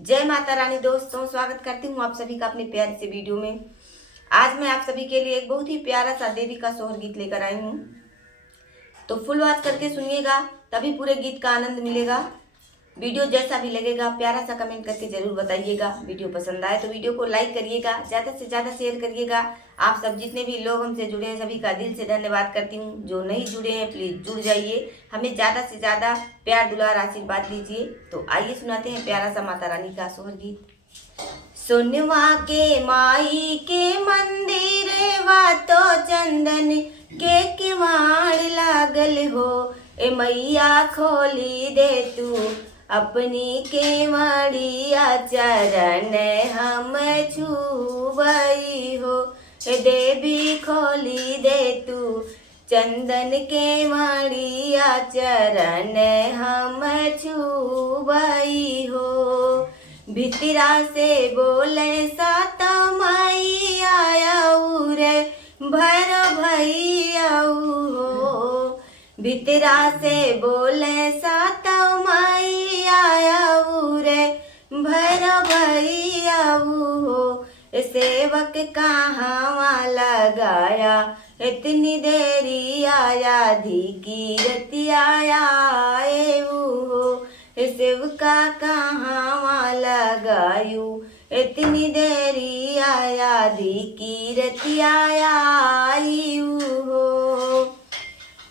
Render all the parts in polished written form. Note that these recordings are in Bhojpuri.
जय माता रानी दोस्तों, स्वागत करती हूँ आप सभी का अपने प्यारे से वीडियो में। आज मैं आप सभी के लिए एक बहुत ही प्यारा सा देवी का सोहर गीत लेकर आई हूँ, तो फुल वॉच करके सुनिएगा, तभी पूरे गीत का आनंद मिलेगा। वीडियो जैसा भी लगेगा प्यारा सा कमेंट करके जरूर बताइएगा। वीडियो पसंद आए तो वीडियो को लाइक करिएगा, ज़्यादा से ज़्यादा शेयर करिएगा। आप सब जितने भी लोग हमसे जुड़े हैं सभी का दिल से धन्यवाद करती हूँ। जो नहीं जुड़े हैं प्लीज़ जुड़ जाइए, हमें ज़्यादा से ज़्यादा प्यार दुलार आशीर्वाद दीजिए। तो आइए सुनाते हैं प्यारा सा माता रानी का सोहर गीत। सोनवा के माई के मंदिर वा तो चंदन के किवाड़ लागल हो, ए मैया खोली दे तू अपनी केवड़िया, चरण हम छूबई हो। देवी खोली दे तू चंदन केवड़िया, चरण हम छूबई हो। भितरा से बोले सात माई आयाऊ रे भर भैयाऊ हो। भितरा से बोले सात माई आयाऊ रे भर भैयाऊ हो। सेवक कहाँ लगाया इतनी देरी आया, धी रतिया हो। सेवका कहाँ लगायू इतनी देरी आया, धी रतिया हो।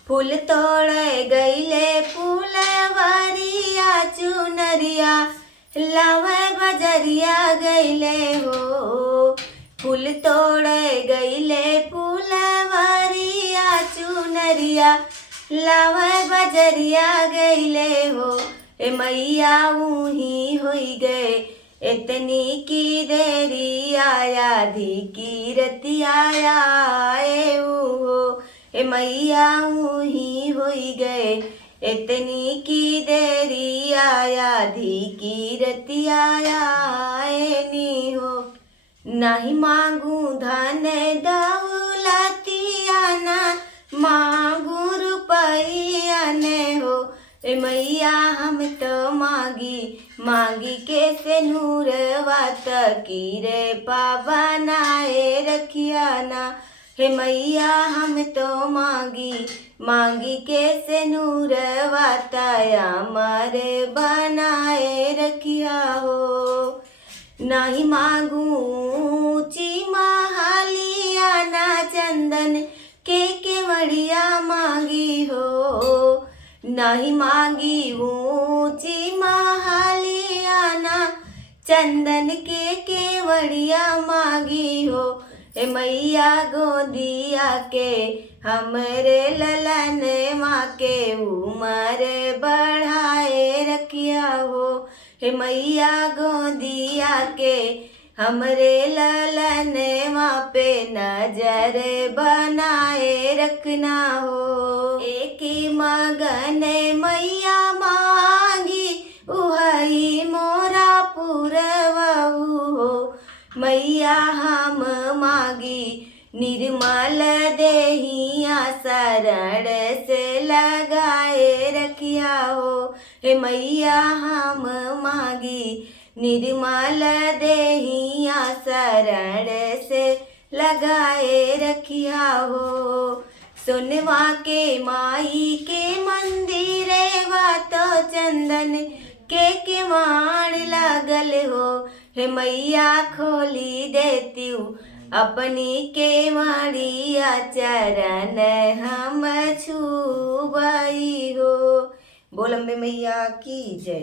फूल तोड़े गईले फूलवरिया, चुनरिया लावे बजरिया गईले हो। फूल तोड़े गईले फूलवरिया, चुनरिया लावे बजरिया गईले हो। ए मैया ऊही होई गए इतनी की देरी आया, धी रतिया हो। ए मैया ऊही होई गए इतनी की देरी आया, धी रतिया नी हो। नहीं मांगू धन दौलतिया, ना मांगू रुपया ने हो। ए मैया हम तो मांगी के से नूरवा, की रे पावनाए रखिया ना। हे मैया हम तो मांगी के से नूरवा, मारे बनाए रखिया हो। नहीं मांगू ऊंची महालिया, ना चंदन के केवड़िया मांगी हो। नहीं मांगी ऊंची महालिया, ना चंदन के केवड़िया मांगी हो। ए मैया गोदिया के हमरे ललन माँ के उमर बढ़ाए रखिया हो। हे मैया गोदिया के हमरे ललन माँ पे नजर बनाए रखना हो। एक मगन मैया मांगी उहई मोरा पुरवाऊ हो। मैया हम मांगी निर्मल देहिया, शरण से लगाए रखिया हो। हे मैया हम मांगी निर्मल देहिया, शरण से लगाए रखिया हो। सोनवा के माई के मंदिर वा तो चंदन के किवाड़ लागल हो। हे मैया खोली देती अपनी केवड़िया, चरण हम छूबई हो। बोल अम्बे मैया की जय।